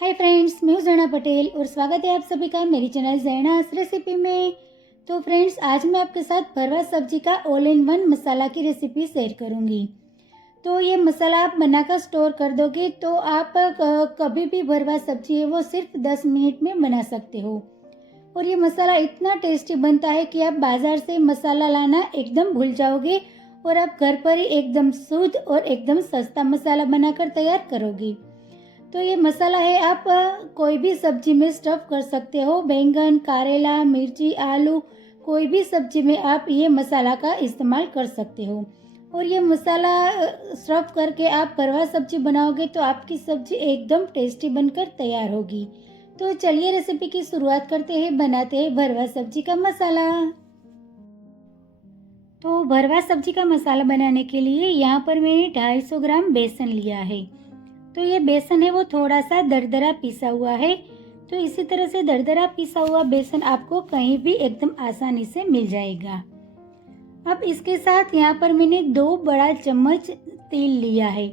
Hi friends, मैं हूँ जैना पटेल और स्वागत है आप सभी का मेरी चैनल जैनास रेसिपी में। तो फ्रेंड्स, आज मैं आपके साथ भरवा सब्जी का ऑल इन वन मसाला की रेसिपी शेयर करूँगी। तो ये मसाला आप बनाकर स्टोर कर दोगे तो आप कभी भी भरवा सब्जी है वो सिर्फ 10 मिनट में बना सकते हो। और ये मसाला इतना टेस्टी बनता है कि आप बाज़ार से मसाला लाना एकदम भूल जाओगे और आप घर पर ही एकदम शुद्ध और एकदम सस्ता मसाला बनाकर तैयार करोगे। तो ये मसाला है, आप कोई भी सब्जी में स्टफ़ कर सकते हो। बैंगन, करेला, मिर्ची, आलू, कोई भी सब्जी में आप ये मसाला का इस्तेमाल कर सकते हो। और ये मसाला स्टफ़ करके आप भरवा सब्जी बनाओगे तो आपकी सब्जी एकदम टेस्टी बनकर तैयार होगी। तो चलिए रेसिपी की शुरुआत करते हैं, बनाते हैं भरवा सब्जी का मसाला। तो भरवा सब्जी का मसाला बनाने के लिए यहाँ पर मैंने 250 ग्राम बेसन लिया है। तो ये बेसन है वो थोड़ा सा दरदरा पिसा हुआ है। तो इसी तरह से दरदरा पिसा हुआ बेसन आपको कहीं भी एकदम आसानी से मिल जाएगा। अब इसके साथ यहाँ पर मैंने 2 बड़ा चम्मच तेल लिया है।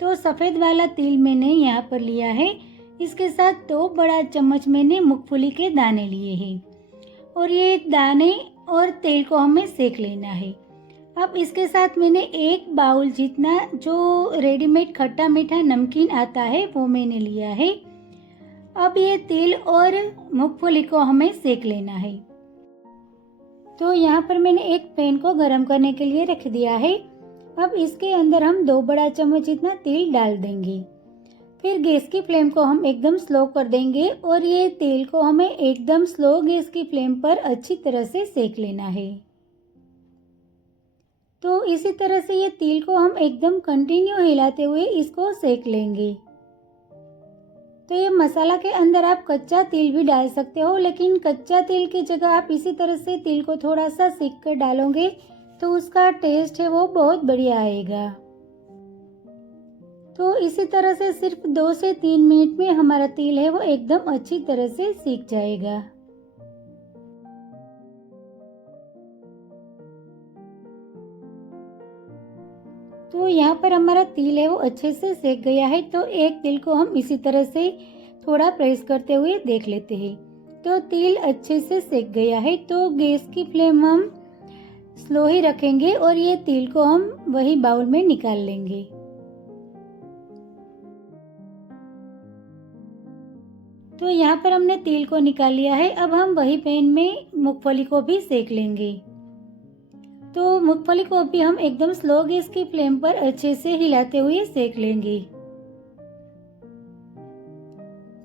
तो सफ़ेद वाला तेल मैंने यहाँ पर लिया है। इसके साथ 2 बड़ा चम्मच मैंने मूंगफली के दाने लिए हैं और ये दाने और तेल को हमें सेक लेना है। अब इसके साथ मैंने 1 बाउल जितना जो रेडीमेड खट्टा मीठा नमकीन आता है वो मैंने लिया है। अब ये तिल और मूंगफली को हमें सेक लेना है। तो यहाँ पर मैंने एक पैन को गरम करने के लिए रख दिया है। अब इसके अंदर हम 2 बड़ा चम्मच जितना तेल डाल देंगे। फिर गैस की फ्लेम को हम एकदम स्लो कर देंगे और ये तेल को हमें एकदम स्लो गैस की फ्लेम पर अच्छी तरह से सेक लेना है। तो इसी तरह से ये तिल को हम एकदम कंटिन्यू हिलाते हुए इसको सेक लेंगे। तो ये मसाला के अंदर आप कच्चा तिल भी डाल सकते हो, लेकिन कच्चा तिल की जगह आप इसी तरह से तिल को थोड़ा सा सेक कर डालोगे तो उसका टेस्ट है वो बहुत बढ़िया आएगा। तो इसी तरह से सिर्फ 2 से 3 मिनट में हमारा तिल है वो एकदम अच्छी तरह से सीख जाएगा। तो यहाँ पर हमारा तिल है वो अच्छे से सेक गया है। तो एक तिल को हम इसी तरह से थोड़ा प्रेस करते हुए देख लेते हैं। तो तिल अच्छे से सेक गया है। तो गैस की फ्लेम हम स्लो ही रखेंगे और ये तिल को हम वही बाउल में निकाल लेंगे। तो यहाँ पर हमने तिल को निकाल लिया है। अब हम वही पैन में मूंगफली को भी सेक लेंगे। तो मूंगफली को भी हम एकदम स्लो गैस की फ्लेम पर अच्छे से हिलाते हुए सेक लेंगे।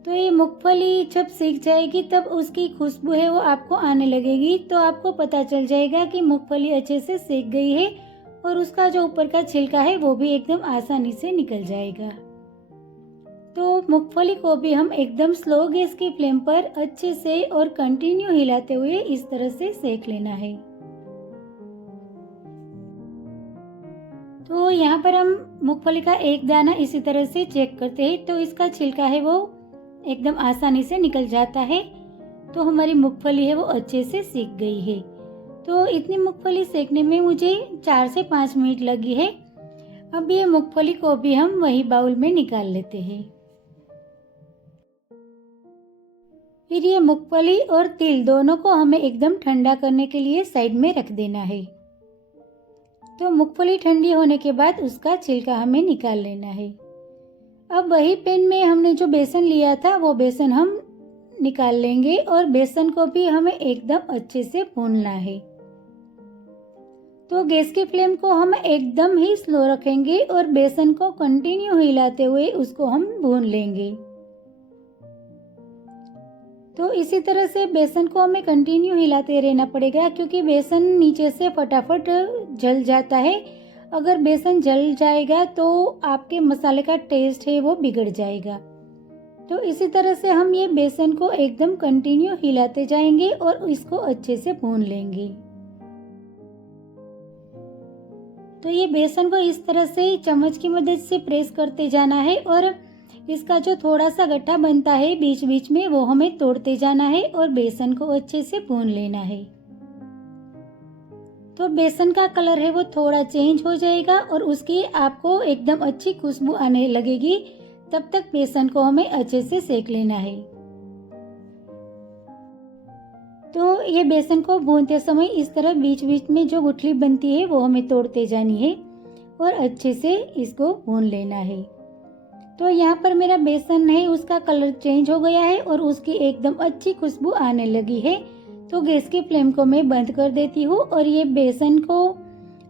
तो ये मूंगफली जब सेक जाएगी तब उसकी खुशबू है वो आपको आने लगेगी। तो आपको पता चल जाएगा कि मूंगफली अच्छे से सेक गई है और उसका जो ऊपर का छिलका है वो भी एकदम आसानी से निकल जाएगा। तो मूंगफली को भी हम एकदम स्लो गैस की फ्लेम पर अच्छे से और कंटिन्यू हिलाते हुए इस तरह से सेक लेना है। तो यहाँ पर हम मूंगफली का एक दाना इसी तरह से चेक करते हैं। तो इसका छिलका है वो एकदम आसानी से निकल जाता है। तो हमारी मूंगफली है वो अच्छे से सेक गई है। तो इतनी मूंगफली सेकने में मुझे 4 से 5 मिनट लगी है। अब ये मूंगफली को भी हम वही बाउल में निकाल लेते हैं। फिर ये मूंगफली और तिल दोनों को हमें एकदम ठंडा करने के लिए साइड में रख देना है। तो मूंगफली ठंडी होने के बाद उसका छिलका हमें निकाल लेना है। अब वही पैन में हमने जो बेसन लिया था वो बेसन हम निकाल लेंगे और बेसन को भी हमें एकदम अच्छे से भूनना है। तो गैस की फ्लेम को हम एकदम ही स्लो रखेंगे और बेसन को कंटिन्यू हिलाते हुए उसको हम भून लेंगे। तो इसी तरह से बेसन को हमें कंटिन्यू हिलाते रहना पड़ेगा क्योंकि बेसन नीचे से फटाफट जल जाता है। अगर बेसन जल जाएगा तो आपके मसाले का टेस्ट है वो बिगड़ जाएगा। तो इसी तरह से हम ये बेसन को एकदम कंटिन्यू हिलाते जाएंगे और इसको अच्छे से भून लेंगे। तो ये बेसन को इस तरह से चम्मच की मदद से प्रेस करते जाना है और इसका जो थोड़ा सा गट्ठा बनता है बीच बीच में वो हमें तोड़ते जाना है और बेसन को अच्छे से भून लेना है। तो बेसन का कलर है वो थोड़ा चेंज हो जाएगा और उसकी आपको एकदम अच्छी खुशबू आने लगेगी तब तक बेसन को हमें अच्छे से सेक लेना है। तो ये बेसन को भूनते समय इस तरह बीच बीच में जो गुठली बनती है वो हमें तोड़ते जानी है और अच्छे से इसको भून लेना है। तो यहाँ पर मेरा बेसन है उसका कलर चेंज हो गया है और उसकी एकदम अच्छी खुशबू आने लगी है। तो गैस की फ्लेम को मैं बंद कर देती हूँ और ये बेसन को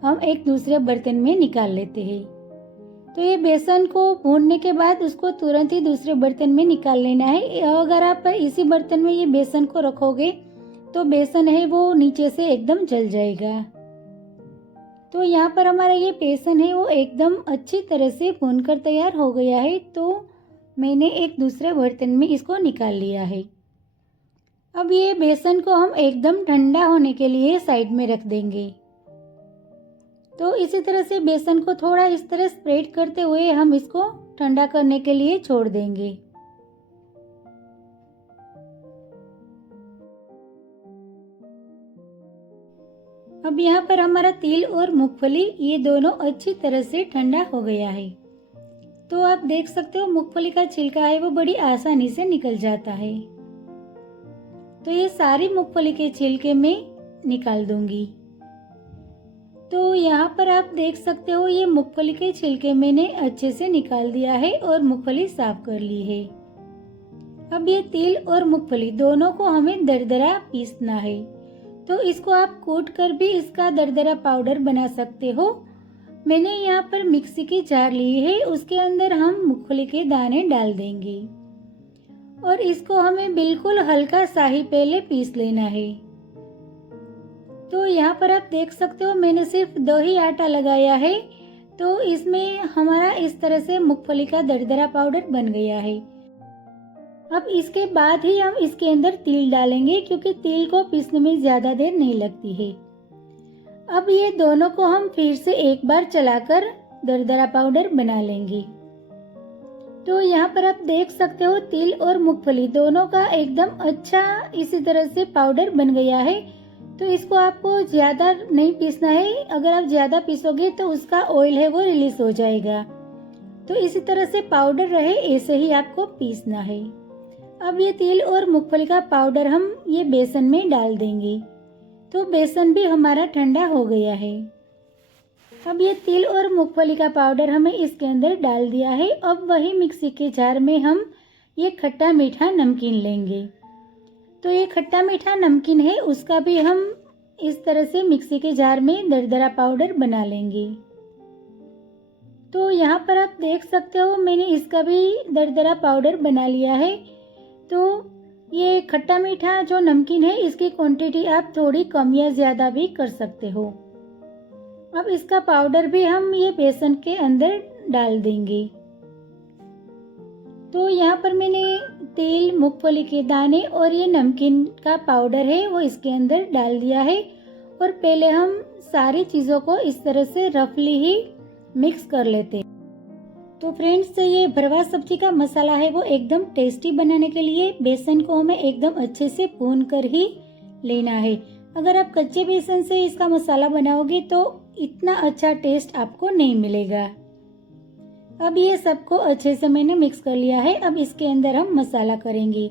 हम एक दूसरे बर्तन में निकाल लेते हैं। तो ये बेसन को भूनने के बाद उसको तुरंत ही दूसरे बर्तन में निकाल लेना है। अगर आप इसी बर्तन में ये बेसन को रखोगे तो बेसन है वो नीचे से एकदम जल जाएगा। तो यहाँ पर हमारा ये बेसन है वो एकदम अच्छी तरह से भूनकर तैयार हो गया है। तो मैंने एक दूसरे बर्तन में इसको निकाल लिया है। अब ये बेसन को हम एकदम ठंडा होने के लिए साइड में रख देंगे। तो इसी तरह से बेसन को थोड़ा इस तरह स्प्रेड करते हुए हम इसको ठंडा करने के लिए छोड़ देंगे। अब यहाँ पर हमारा तिल और मूंगफली ये दोनों अच्छी तरह से ठंडा हो गया है। तो आप देख सकते हो मूंगफली का छिलका है वो बड़ी आसानी से निकल जाता है। तो ये सारी मूंगफली के छिलके मैं निकाल दूंगी। तो यहाँ पर आप देख सकते हो ये मूंगफली के छिलके मैंने अच्छे से निकाल दिया है और मूंगफली साफ कर ली है। अब ये तिल और मूंगफली दोनों को हमें दरदरा पीसना है। तो इसको आप कूट कर भी इसका दरदरा पाउडर बना सकते हो। मैंने यहाँ पर मिक्सी की जार ली है, उसके अंदर हम मूंगफली के दाने डाल देंगे और इसको हमें बिल्कुल हल्का सा ही पहले पीस लेना है। तो यहाँ पर आप देख सकते हो मैंने सिर्फ 2 ही आटा लगाया है। तो इसमें हमारा इस तरह से मूंगफली का दरदरा पाउडर बन गया है। अब इसके बाद ही हम इसके अंदर तिल डालेंगे क्योंकि तिल को पीसने में ज्यादा देर नहीं लगती है। अब ये दोनों को हम फिर से एक बार चलाकर दरदरा पाउडर बना लेंगे। तो यहाँ पर आप देख सकते हो तिल और मूंगफली दोनों का एकदम अच्छा इसी तरह से पाउडर बन गया है। तो इसको आपको ज्यादा नहीं पीसना है, अगर आप ज्यादा पीसोगे तो उसका ऑयल है वो रिलीज हो जाएगा। तो इसी तरह से पाउडर रहे ऐसे ही आपको पीसना है। अब ये तिल और मूंगफली का पाउडर हम ये बेसन में डाल देंगे। तो बेसन भी हमारा ठंडा हो गया है। अब ये तिल और मूंगफली का पाउडर हमें इसके अंदर डाल दिया है। अब वही मिक्सी के जार में हम ये खट्टा मीठा नमकीन लेंगे। तो ये खट्टा मीठा नमकीन है उसका भी हम इस तरह से मिक्सी के जार में दरदरा पाउडर बना लेंगे। तो यहाँ पर आप देख सकते हो मैंने इसका भी दरदरा पाउडर बना लिया है। तो ये खट्टा मीठा जो नमकीन है इसकी क्वांटिटी आप थोड़ी कम या ज़्यादा भी कर सकते हो। अब इसका पाउडर भी हम ये बेसन के अंदर डाल देंगे। तो यहाँ पर मैंने तिल, मूंगफली के दाने और ये नमकीन का पाउडर है वो इसके अंदर डाल दिया है और पहले हम सारी चीज़ों को इस तरह से रफली ही मिक्स कर लेते हैं। तो फ्रेंड्स ये भरवा सब्जी का मसाला है वो एकदम टेस्टी बनाने के लिए बेसन को हमें एकदम अच्छे से भून कर ही लेना है। अगर आप कच्चे बेसन से इसका मसाला बनाओगे तो इतना अच्छा टेस्ट आपको नहीं मिलेगा। अब ये सबको अच्छे से मैंने मिक्स कर लिया है। अब इसके अंदर हम मसाला करेंगे।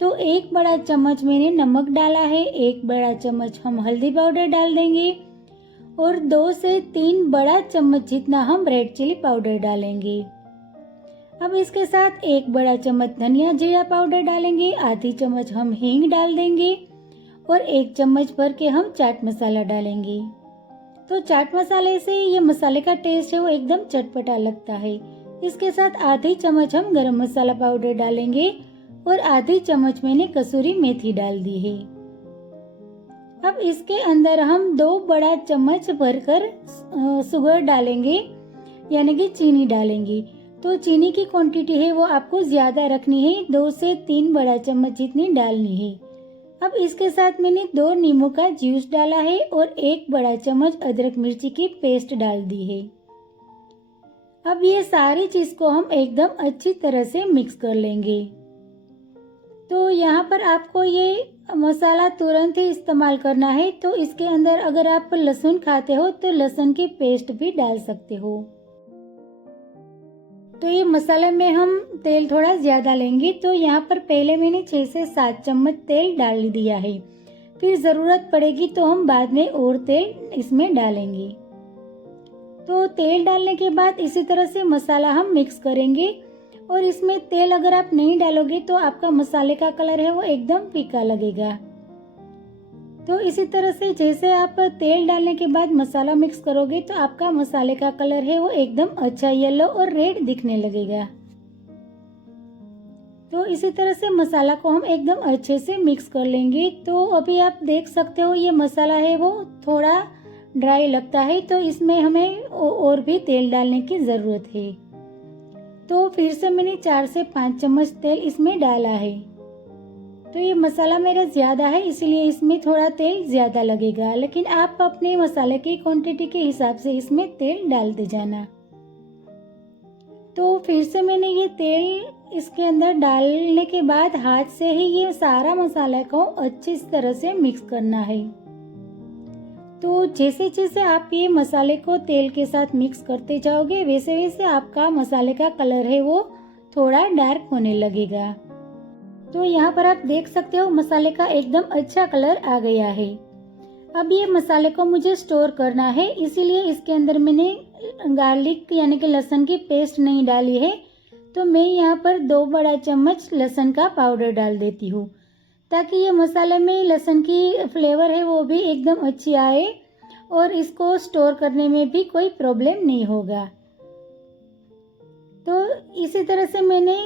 तो 1 बड़ा चम्मच मैंने नमक डाला है, 1 बड़ा चम्मच हम हल्दी पाउडर डाल देंगे और 2 से 3 बड़ा चम्मच जितना हम रेड चिली पाउडर डालेंगे। अब इसके साथ 1 बड़ा चम्मच धनिया जीरा पाउडर डालेंगे, आधी चम्मच हम हींग डाल देंगे और 1 चम्मच भर के हम चाट मसाला डालेंगे। तो चाट मसाले से ये मसाले का टेस्ट है वो एकदम चटपटा लगता है। इसके साथ आधी चम्मच हम गरम मसाला पाउडर डालेंगे और आधी चम्मच मैंने कसूरी मेथी डाल दी है। अब इसके अंदर हम 2 बड़ा चम्मच भरकर शुगर डालेंगे यानी कि चीनी डालेंगे। तो चीनी की क्वांटिटी है वो आपको ज्यादा रखनी है, 2 से 3 बड़ा चम्मच जितनी डालनी है। अब इसके साथ मैंने 2 नींबू का जूस डाला है और 1 बड़ा चम्मच अदरक मिर्ची की पेस्ट डाल दी है। अब ये सारी चीज को हम एकदम अच्छी तरह से मिक्स कर लेंगे। तो यहाँ पर आपको ये मसाला तुरंत ही इस्तेमाल करना है। तो इसके अंदर अगर आप लहसुन खाते हो तो लहसुन की पेस्ट भी डाल सकते हो। तो ये मसाले में हम तेल थोड़ा ज़्यादा लेंगे, तो यहाँ पर पहले मैंने 6 से 7 चम्मच तेल डाल दिया है। फिर ज़रूरत पड़ेगी तो हम बाद में और तेल इसमें डालेंगे। तो तेल डालने के बाद इसी तरह से मसाला हम मिक्स करेंगे। और इसमें तेल अगर आप नहीं डालोगे तो आपका मसाले का कलर है वो एकदम फीका लगेगा। तो इसी तरह से जैसे आप तेल डालने के बाद मसाला मिक्स करोगे तो आपका मसाले का कलर है वो एकदम अच्छा येलो और रेड दिखने लगेगा। तो इसी तरह से मसाला को हम एकदम अच्छे से मिक्स कर लेंगे। तो अभी आप देख सकते हो ये मसाला है वो थोड़ा ड्राई लगता है, तो इसमें हमें और भी तेल डालने की ज़रूरत है। तो फिर से मैंने 4 से 5 चम्मच तेल इसमें डाला है। तो ये मसाला मेरा ज़्यादा है इसलिए इसमें थोड़ा तेल ज़्यादा लगेगा, लेकिन आप अपने मसाले की क्वांटिटी के हिसाब से इसमें तेल डालते जाना। तो फिर से मैंने ये तेल इसके अंदर डालने के बाद हाथ से ही ये सारा मसाला को अच्छी तरह से मिक्स करना है। तो जैसे जैसे आप ये मसाले को तेल के साथ मिक्स करते जाओगे वैसे वैसे आपका मसाले का कलर है वो थोड़ा डार्क होने लगेगा। तो यहाँ पर आप देख सकते हो मसाले का एकदम अच्छा कलर आ गया है। अब ये मसाले को मुझे स्टोर करना है, इसीलिए इसके अंदर मैंने गार्लिक यानी कि लहसुन की पेस्ट नहीं डाली है। तो मैं यहाँ पर 2 बड़ा चम्मच लहसुन का पाउडर डाल देती हूँ, ताकि ये मसाले में लहसुन की फ्लेवर है वो भी एकदम अच्छी आए और इसको स्टोर करने में भी कोई प्रॉब्लम नहीं होगा। तो इसी तरह से मैंने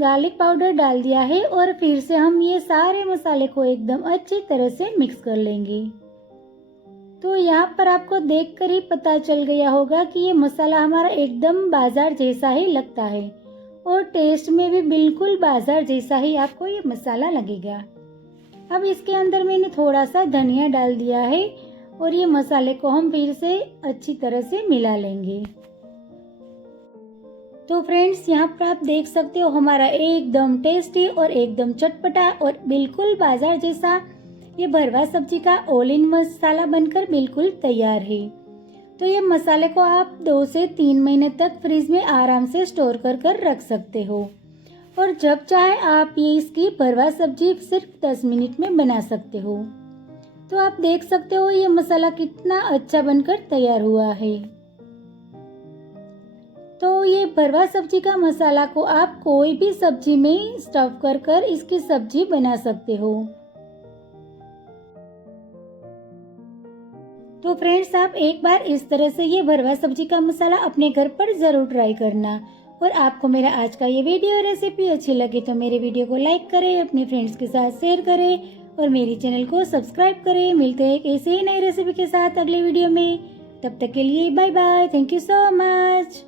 गार्लिक पाउडर डाल दिया है और फिर से हम ये सारे मसाले को एकदम अच्छी तरह से मिक्स कर लेंगे। तो यहाँ पर आपको देखकर ही पता चल गया होगा कि ये मसाला हमारा एकदम बाजार जैसा ही लगता है और टेस्ट में भी बिल्कुल बाजार जैसा ही आपको ये मसाला लगेगा। अब इसके अंदर मैंने थोड़ा सा धनिया डाल दिया है और ये मसाले को हम फिर से अच्छी तरह से मिला लेंगे। तो फ्रेंड्स यहाँ पर आप देख सकते हो हमारा एकदम टेस्टी और एकदम चटपटा और बिल्कुल बाजार जैसा ये भरवा सब्जी का ऑल इन मसाला बनकर बिल्कुल तैयार है। तो ये मसाले को आप 2 से 3 महीने तक फ्रिज में आराम से स्टोर कर रख सकते हो और जब चाहे आप ये इसकी भरवा सब्जी सिर्फ 10 मिनट में बना सकते हो। तो आप देख सकते हो ये मसाला कितना अच्छा बनकर तैयार हुआ है। तो ये भरवा सब्जी का मसाला को आप कोई भी सब्जी में स्टफ कर इसकी सब्जी बना सकते हो। तो फ्रेंड्स आप एक बार इस तरह से ये भरवा सब्जी का मसाला अपने घर पर जरूर ट्राई करना। और आपको मेरा आज का ये वीडियो रेसिपी अच्छी लगे तो मेरे वीडियो को लाइक करें, अपने फ्रेंड्स के साथ शेयर करें और मेरे चैनल को सब्सक्राइब करें। मिलते हैं एक ऐसे ही नई रेसिपी के साथ अगले वीडियो में। तब तक के लिए bye bye. Thank you so much.